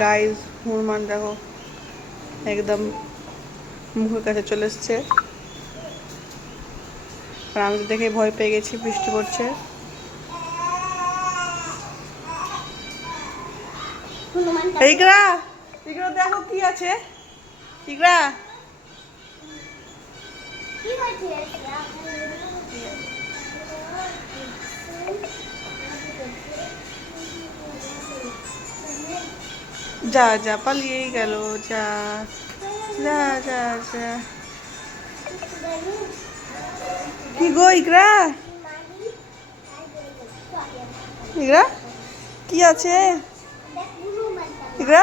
Guys Hanuman দেখো একদম মুখের কাছে চলে এসছে, আর আমি তো দেখে ভয় পেয়ে গেছি, বৃষ্টি পড়ছে। ইকরা, ইকরা দেখো কি আছে, ইকরা যা যা পালিয়েই গেল, যা যা যা যা। কি গো ইকরা, ইকরা কি আছে, ইকরা